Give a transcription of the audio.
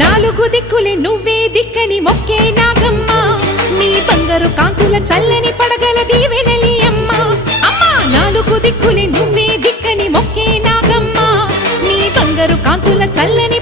నాలుగు దిక్కులే నువ్వే దిక్కని మొక్కే నాగమ్మ నీ బంగారు కాంతుల చల్లని పడగల దీవెనలి అమ్మ అమ్మా నాలుగు దిక్కులే నువ్వే దిక్కని మొక్కే నాగమ్మ నీ బంగారు కాంతుల చల్లని